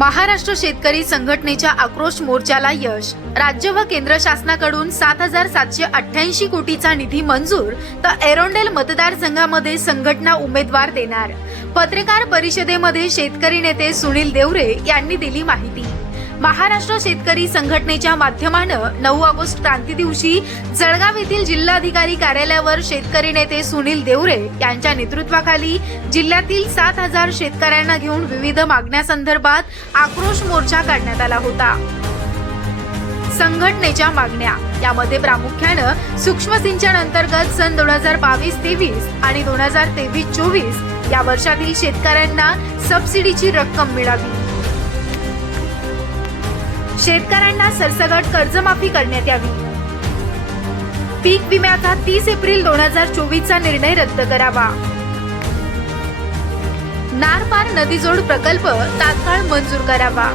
महाराष्ट्र शेतकरी संघटनेच्या आक्रोश मोर्चाला यश. राज्य व केंद्र शासनाकडून सात हजार सातशे अठ्ठ्याऐंशी कोटीचा निधी मंजूर तर एरोंडेल मतदारसंघामध्ये संघटना उमेदवार देणार. पत्रकार परिषदेमध्ये शेतकरी नेते सुनील देवरे यांनी दिली माहिती. महाराष्ट्र शेतकरी संघटनेच्या माध्यमानं नऊ ऑगस्ट क्रांती दिवशी जळगाव येथील जिल्हाधिकारी कार्यालयावर शेतकरी नेते सुनील देवरे यांच्या नेतृत्वाखाली जिल्ह्यातील सात हजार शेतकऱ्यांना घेऊन विविध मागण्यासंदर्भात आक्रोश मोर्चा काढण्यात आला होता. संघटनेच्या मागण्या यामध्ये प्रामुख्यानं सूक्ष्म सिंचन अंतर्गत सन दोन हजार बावीस तेवीस आणि दोन हजार तेवीस चोवीस या वर्षातील शेतकऱ्यांना सबसिडीची रक्कम मिळावी. शेतकऱ्यांना सरसगट कर्जमाफी करण्यात यावी. पीक विम्याचा तीस एप्रिल दोन हजार चोवीसचा निर्णय रद्द करावा. नारपार नदीजोड प्रकल्प तात्काळ मंजूर करावा.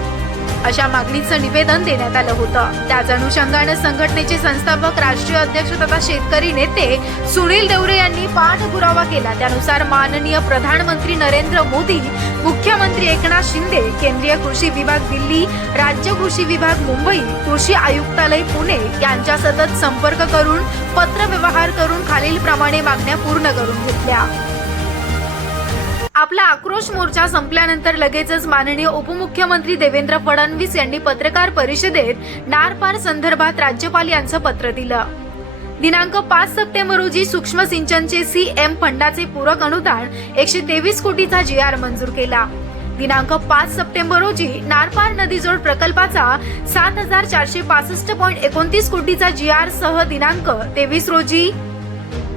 अशा मागणीचं निवेदन देण्यात आलं होतं. त्याच अनुषंगानं संघटनेचे संस्थापक राष्ट्रीय अध्यक्ष तथा शेतकरी नेते सुनील देवरे यांनी पाठपुरावा केला. त्यानुसार माननीय प्रधानमंत्री नरेंद्र मोदी मुख्यमंत्री एकनाथ शिंदे केंद्रीय कृषी विभाग दिल्ली राज्य कृषी विभाग मुंबई कृषी आयुक्तालय पुणे यांच्या सतत संपर्क करून पत्रव्यवहार करून खालील प्रमाणे मागण्या पूर्ण करून घेतल्या. आपला आक्रोश मोर्चा संपल्यानंतर लगेचच माननीय उपमुख्यमंत्री देवेंद्र फडणवीस यांनी पत्रकार परिषदेत नारपार संदर्भात राज्यपाल यांचं पत्र दिलं. दिनांक पाच सप्टेंबर रोजी सूक्ष्म सिंचनचे सी एम फंडाचे पूरक अनुदान एकशे तेवीस कोटीचा जी आर मंजूर केला. दिनांक पाच सप्टेंबर रोजी नारपार नदीजोड प्रकल्पाचा सात हजार चारशे पासष्ट पॉईंट एकोणतीस कोटीचा जी आर सह दिनांक तेवीस रोजी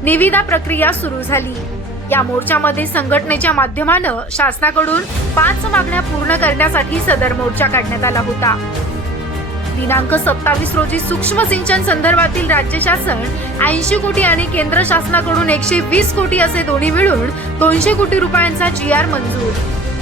निविदा प्रक्रिया सुरू झाली. या मोर्चामध्ये संघटनेच्या माध्यमानं शासनाकडून पाच मागण्या पूर्ण करण्यासाठी सदर मोर्चा काढण्यात आला होता. दिनांक सत्तावीस रोजी सूक्ष्म सिंचन संदर्भातील राज्य शासन ऐंशी कोटी आणि केंद्र शासनाकडून एकशे वीस कोटी असे दोन्ही मिळून दोनशे कोटी रुपयांचा जी आर मंजूर.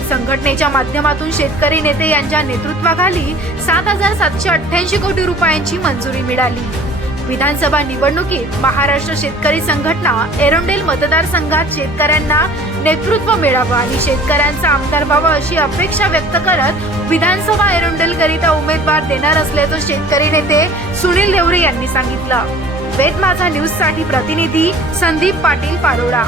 संघटनेच्या माध्यमातून शेतकरी नेते यांच्या नेतृत्वाखाली सात हजार सातशे अठ्ठ्याऐंशी कोटी रुपयांची मंजुरी मिळाली. विधानसभा निवडणुकीत महाराष्ट्र शेतकरी संघटना एरोंडेल मतदारसंघात शेतकऱ्यांना नेतृत्व मिळावं आणि शेतकऱ्यांचा आमदार व्हावा अशी अपेक्षा व्यक्त करत विधानसभा एरोंडेल करिता उमेदवार देणार असल्याचं शेतकरी नेते सुनील देवरे यांनी सांगितलं. वेद माझा न्यूजसाठी प्रतिनिधी संदीप पाटील पारोडा